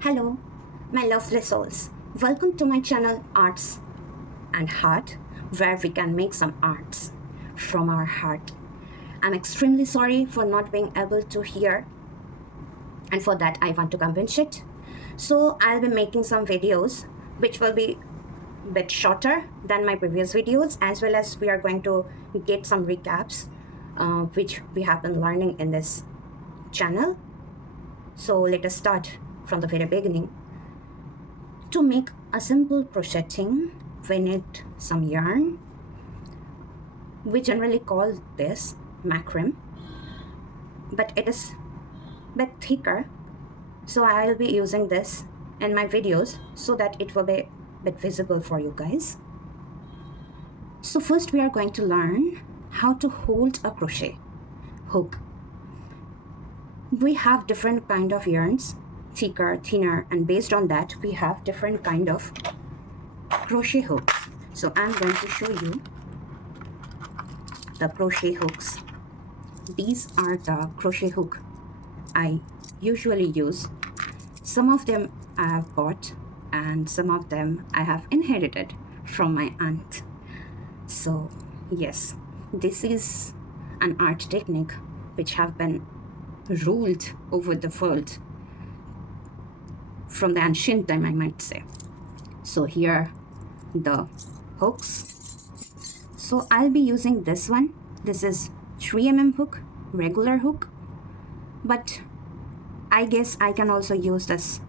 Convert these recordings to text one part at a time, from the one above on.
Hello, my lovely souls. Welcome to my channel Arts and Heart, where we can make some arts from our heart. I'm extremely sorry for not being able to hear, and for that I want to compensate. So I'll be making some videos which will be a bit shorter than my previous videos, as well as we are going to get some recaps which we have been learning in this channel. So let us start from the very beginning. To make a simple crocheting, we need some yarn. We generally call this macrame, but it is a bit thicker, so I'll be using this in my videos so that it will be a bit visible for you guys. So first we are going to learn how to hold a crochet hook. We have different kind of yarns, thicker, thinner, and based on that we have different kind of crochet hooks. So I'm going to show you the crochet hooks. These are the crochet hook I usually use. Some of them I have bought and some of them I have inherited from my aunt. So yes, this is an art technique which have been ruled over the world from the ancient time, I might say. So here the hooks. So I'll be using this one. This is 3mm hook, regular hook, but I guess I can also use this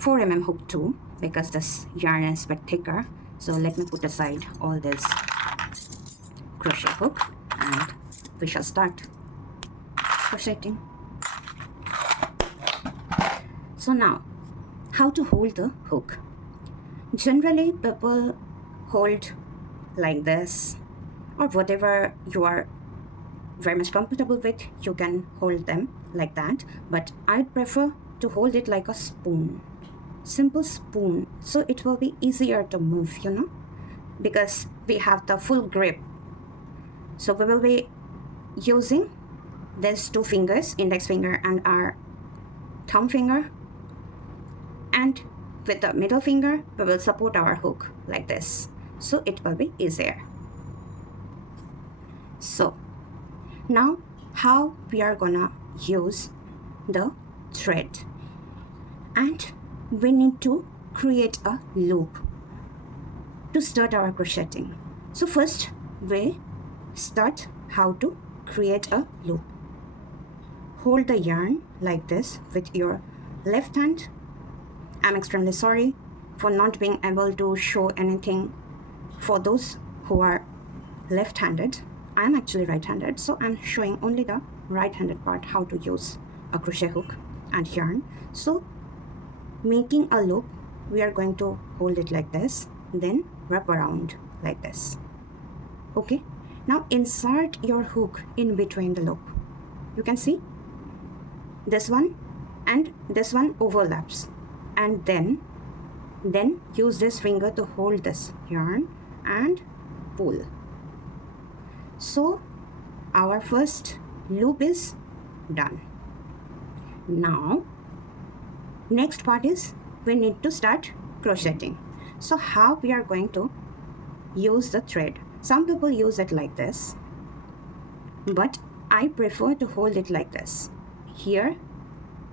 4mm hook too, because this yarn is a bit thicker. So let me put aside all this crochet hook and we shall start crocheting. So now, how to hold the hook? Generally people hold like this, or whatever you are very much comfortable with, you can hold them like that, but I prefer to hold it like a spoon, simple spoon, so it will be easier to move, because we have the full grip. So we will be using these two fingers, index finger and our thumb finger, and with the middle finger we will support our hook like this, so it will be easier. So now how we are gonna use the thread, and we need to create a loop to start our crocheting. So first we start how to create a loop. Hold the yarn like this with your left hand. I'm extremely sorry for not being able to show anything for those who are left-handed. I'm actually right-handed, so I'm showing only the right-handed part, how to use a crochet hook and yarn. So making a loop, we are going to hold it like this, then wrap around like this. Okay, now insert your hook in between the loop. You can see this one and this one overlaps, and then use this finger to hold this yarn and pull. So our first loop is done. Now next part is we need to start crocheting. So how we are going to use the thread? Some people use it like this, but I prefer to hold it like this, here,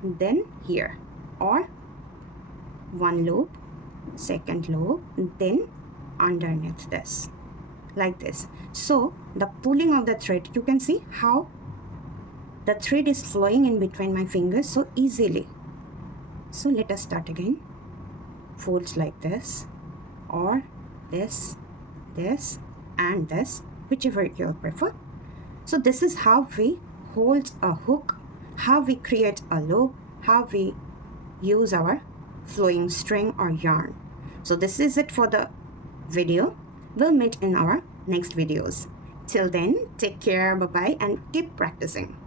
then here, or one loop, second loop, then underneath this, like this. So the pulling of the thread, you can see how the thread is flowing in between my fingers so easily. So let us start again. Folds like this, or this, this, and this, whichever you prefer. So this is how we hold a hook, how we create a loop, how we use our flowing string or yarn. So this is it for the video. We'll meet in our next videos. Till then, take care, bye-bye, and keep practicing.